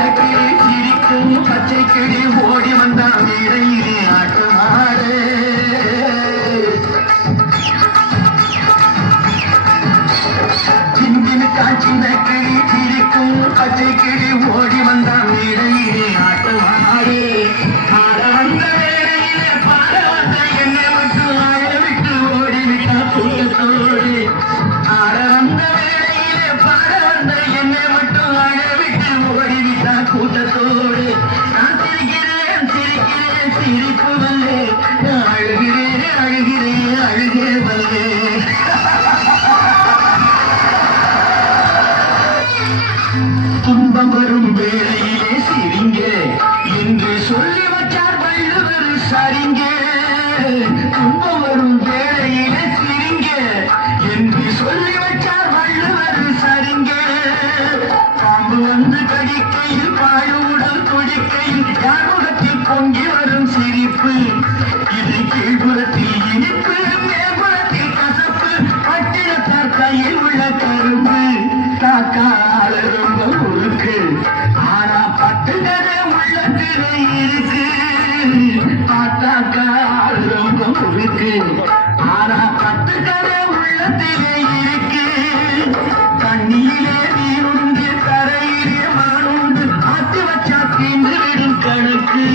சிரிக்கும் பச்சை கிளி ஓடி வந்தான் வீரையிலே ஆட்டமாடு சின்ன கிளி சிரிக்கும் பச்சை கிளி ஓடி வந்தான் வீரையிலே ஆட்டமாடு ஆட வந்த வேளையிலே பாட வந்த என்னை மட்டும் ஆட விட்டு ஓடிவிட்டா கூட்டத்தோடு ஆட வந்த வேளையிலே பாட வந்த என்னை மட்டும் ஆட விட்டு ஓடிவிட்டா கூட்டத்தோடு நான் சிரிக்கிறேன் சிரிக்கிறேன் சிரிப்பு வல்லே அழுகிறேன் அழுகிறேன் அழுகே வல்லே துன்பம் வரும் வேளையிலே சிரிங்க என்று சொல்லி வச்சார் வள்ளுவர் சரிங்க துன்பம் வரும் வேளையிலே சிரிங்க என்று சொல்லி வச்சார் வள்ளுவர் சரிங்க பாம்பு வந்து கடிக்கையில் பாழுவுடல் துடிக்கையில் யாருடத்தில் பொங்கி வரும் சிரிப்பு இது கீழ்புறத்தில் இனிப்பு மேற்புறத்தில் கசப்பு பட்டினத்தார் கையில் உள்ள கரும்பு காக்கால ரொம்ப முறுக்கு ஆனா பட்டுனது உள்ளத்துல இருக்கு பார்த்தாக்கால ரொம்ப முறுக்கு ஆனா பட்டுனது உள்ளத்துல இருக்கு தண்ணியிலே நீருண்டு கரையிலே மானுண்டு ஆத்தி வச்சா தீண்டு விடும் கணக்கு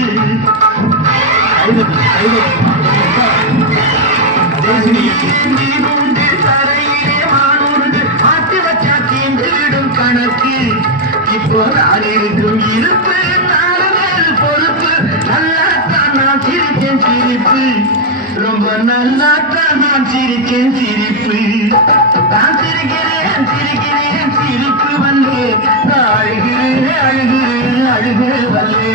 நீருண்டு கரையிலே மானுண்டு ஆத்தி வச்சா தீண்டு விடும் கணக்கு இப்போ நான் இருக்கும் இருப்பு நாள் பொறுப்பு நல்லாத்தான் நான் சிரிச்சேன் சிரிப்பு ரொம்ப நல்லாத்தான் நான் சிரிச்சேன் சிரிப்பு நான் சிரிக்கிறேன் சிரிக்கிறேன் சிரிப்பு வந்து அழுகிறேன் அழுகிறேன் அழுகே வல்லே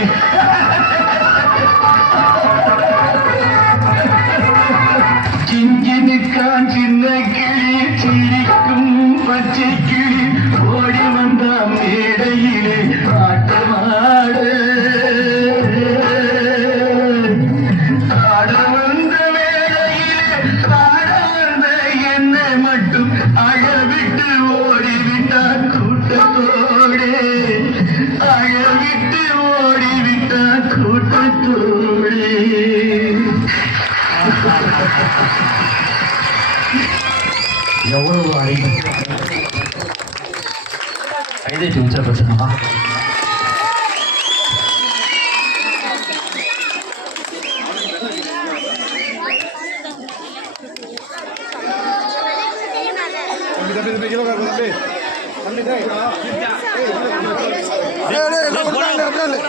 சிஞ்சினுக்கான் சின்ன கிளி சிரிக்கும் பச்சை கிளி ஓடி வந்த மேடையிலே ஆட்டமாடு ஆட வந்த வேளையிலே ஆட வந்த என்னை மட்டும் அழவிட்டு ஓடிவிட்டார் கூட்டத்தோடு அழவிட்டு ஓடிவிட்டார் கூட்டத்தோடு எவ்வளவு கைதட்டி உச்சப்படுத்தணுமா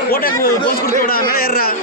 போட்டோ போஸ்ட் கொடுத்து விடா மேலே ஏறா